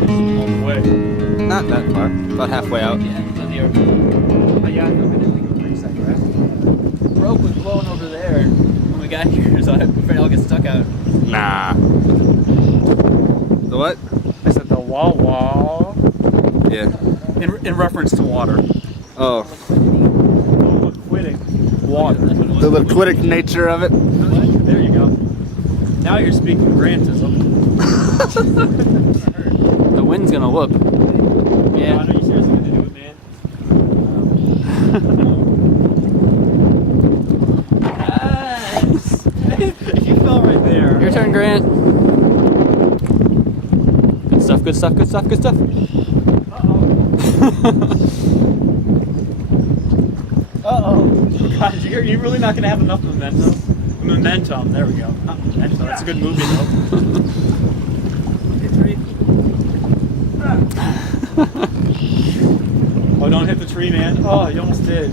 all the way. Not that far. About halfway out. Yeah, I didn't think it was pretty right? The rope was blowing over there when we got here, so I'm afraid I'll get stuck out. Nah. The what? I said the wah-wah. Yeah. In reference to water. Oh. Liquidic water. The liquidic nature of it. There you go. Now you're speaking grantism. The wind's gonna whoop. Yeah. Are you seriously gonna do it, man? Nice. You fell right there. Your turn, Grant. Good stuff, good stuff, good stuff, good stuff. Uh-oh. God, you're really not going to have enough momentum. Momentum, there we go. Not momentum, that's a good movie though. Oh, don't hit the tree, man. Oh, you almost did.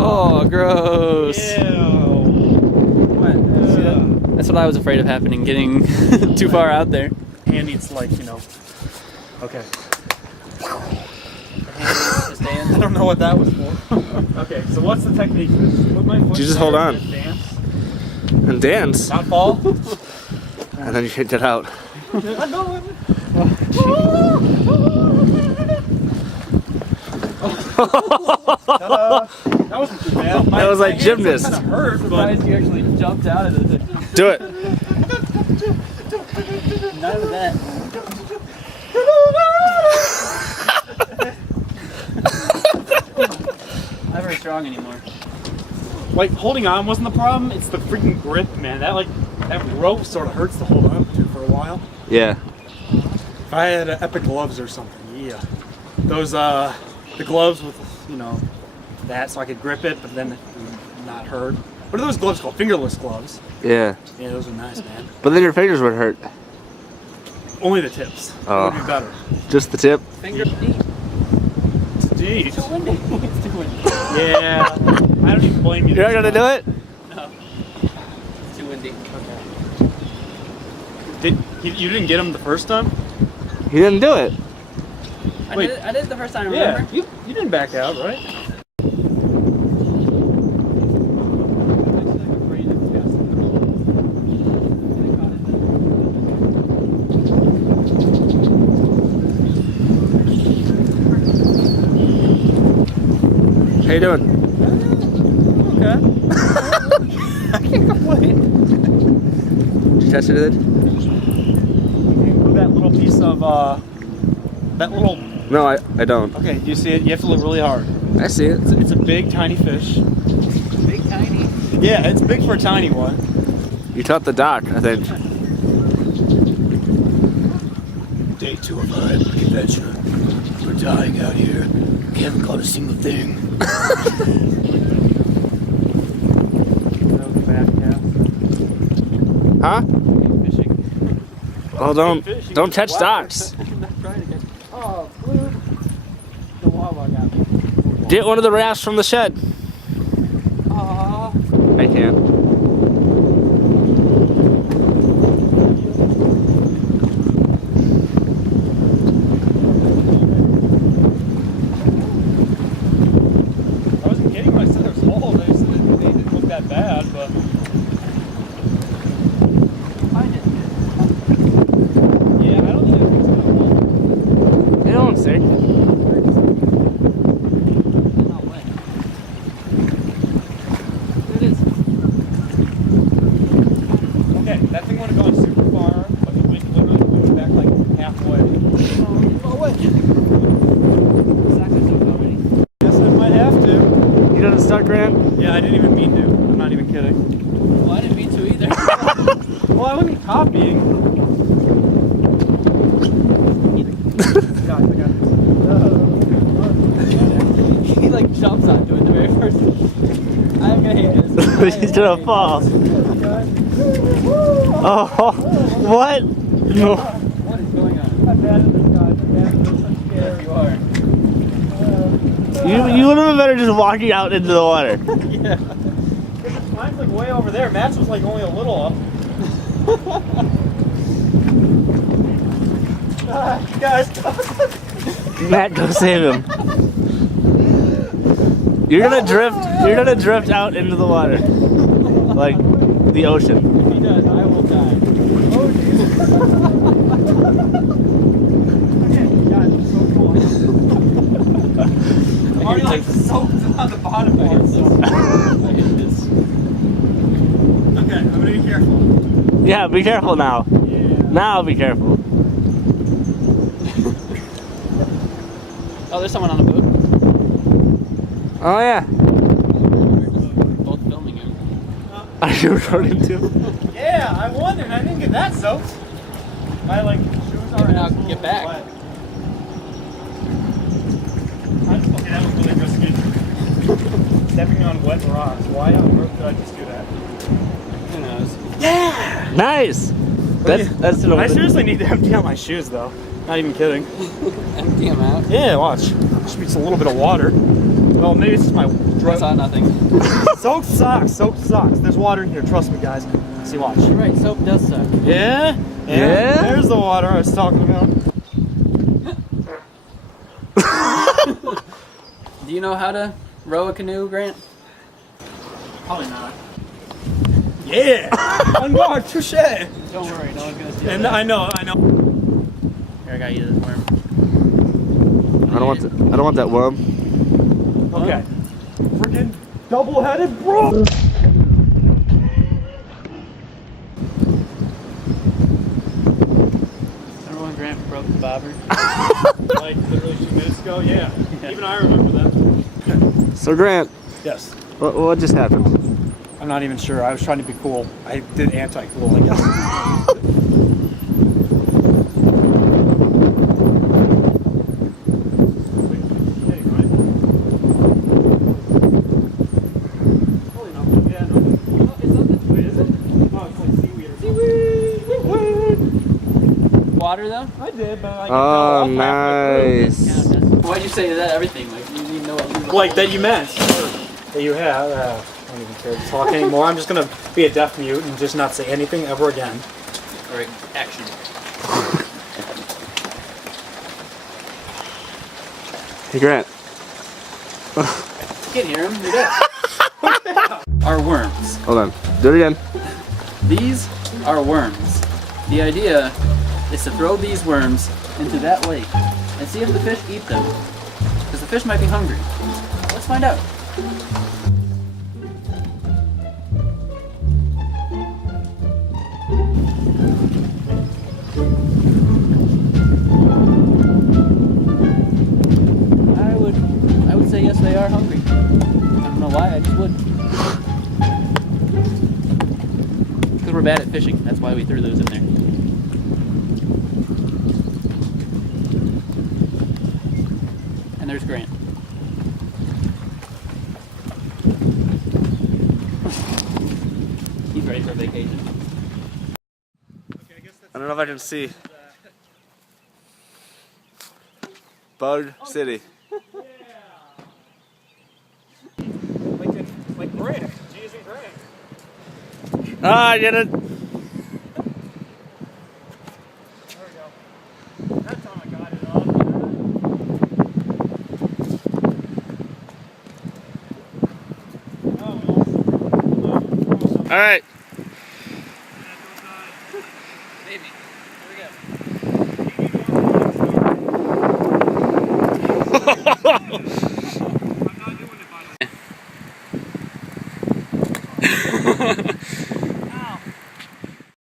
Oh, gross. That's what I was afraid of happening, getting too far out there. Hand needs like, you know. Okay. I don't know what that was for. Okay, so what's the technique? Put my foot You just hold on. Dance. And dance. Not fall. And then you hit it out. That wasn't too bad. That was like gymnast. Kind of hurt, but you actually jumped out of it. Do it. None of that. Not very strong anymore. Like holding on wasn't the problem. It's the freaking grip, man. That rope sort of hurts to hold on to for a while. Yeah. If I had Epic gloves or something, yeah. Those the gloves with, you know, that so I could grip it, but then not hurt. What are those gloves called? Fingerless gloves. Yeah. Yeah, those are nice, man. But then your fingers would hurt. Only the tips. Oh. Would be better. Just the tip? Finger deep. It's deep. It's too windy. It's too windy. Yeah. I don't even blame you. You're not gonna do it? No. It's too windy. Okay. You didn't get him the first time? He didn't do it. I did it the first time, remember? Yeah. You didn't back out, right? How you doing? Okay. I can't complain. Did you touch it? Move that little piece of, that little... No, I don't. Okay, you see it? You have to look really hard. I see it. It's a big, tiny fish. Big, tiny? Yeah, it's big for a tiny one. You taught the doc, I think. Day 2 of our epic adventure. We're dying out here. We haven't caught a single thing. Huh? Fishing. Oh, don't touch docks. Oh, blue. The wawa got me. Get one of the rafts from the shed. Aww. I can't. I wasn't kidding when I said there's holes. They said they didn't look that bad, but... Yeah, I don't think it's gonna hold. You don't sink. Not wet. It is. Okay, that thing would have gone super far, but the wind literally blew it back like halfway. Oh, wait. Guess I might have to. You done stuck, Grant? Yeah, I didn't even mean to. I'm not even kidding. Well, I didn't mean to either. Well, I wasn't copying. God, I got this. He like jumps onto it the very first. I'm gonna hate this. He's gonna fall. Oh, what? No. What is going on? I'm bad at this, guys. I'm bad at this. I'm scared. You are. You would have been better just walking out into the water. Yeah. Mine's like way over there. Matt's was like only a little up. Guys. Matt, go save him. You're gonna drift out into the water. Like the ocean. If he does, I will die. Oh, Jesus. Okay, guys, I'm so cool. I'm already like soaked on the bottom part. I hate this. Okay, I'm gonna be careful. Yeah, be careful now. Yeah. Now be careful. Oh, there's someone on the boat. Oh yeah. Both filming him. Are you recording too? Yeah, I won and I didn't get that soaked. My like shoes are Now absolutely get back. wet. Okay, that was really risky. Stepping on wet rocks. Why on earth did I just do that? Who knows? Yeah! Nice. That's I seriously need to empty out my shoes though. Not even kidding. Empty him out. Yeah, watch. Just needs a little bit of water. Well, maybe it's just my I dress. saw nothing. Soaked socks, soaked socks. There's water in here, trust me guys. See, watch. You're right, soap does suck. Yeah? Yeah? There's the water I was talking about. Do you know how to row a canoe, Grant? Probably not. Yeah! On guard, touche! Don't worry, no one's gonna steal And it. I know. Here, I got you this worm. I don't want that worm. Okay. Freaking double-headed bro! Remember when Grant broke the bobber? Like literally 2 minutes ago? Yeah. Even I remember that. So Grant, Yes. what just happened? I'm not even sure. I was trying to be cool. I did anti-cool, I guess. Water though? I did, but I Oh, nice. Why'd you say that? Everything like you didn't even know what you Like that you meant. That you have. I don't even care to talk anymore. I'm just gonna be a deaf mute and just not say anything ever again. Or action. Hey Grant. You can't hear him. You're deaf. Are worms. Hold on. Do it again. These are worms. The idea is to throw these worms into that lake and see if the fish eat them. Because the fish might be hungry. Let's find out. I would say yes, they are hungry. I don't know why, I just would. Because we're bad at fishing, that's why we threw those in there. And there's Grant. He's ready for vacation. I don't know if I can see. Bug City. Like Grant. G's and Grant. Ah, I get it. There we go. That time I got it off. All right.